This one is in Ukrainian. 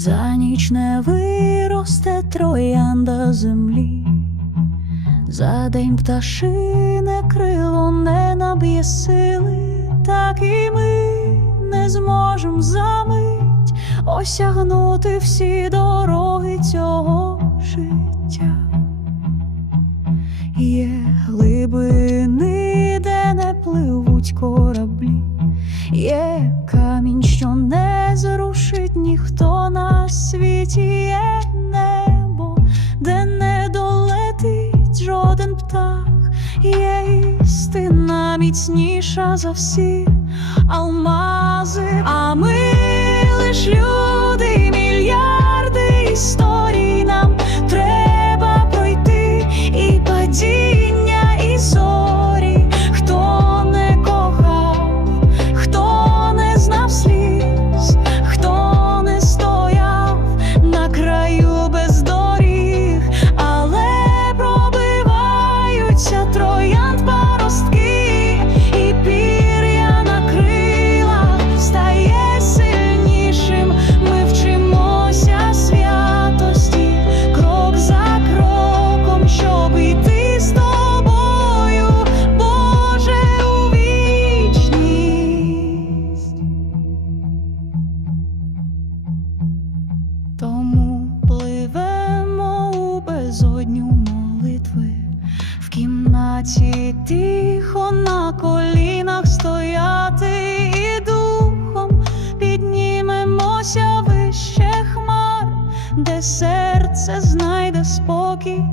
За ніч не виросте троянда землі, за день пташине крило не наб'є сили, так і ми не зможем за мить осягнути всі дороги цього життя. Є глибини, де не пливуть кораблі, є камінь, що не зрушить ніхто на світі, є птах, є істина міцніша за всі алмази, а ми лиш люди, Тому пливемо у безодню молитви, в кімнаті тихо на колінах стояти і духом піднімемося вище хмар, де серце знайде спокій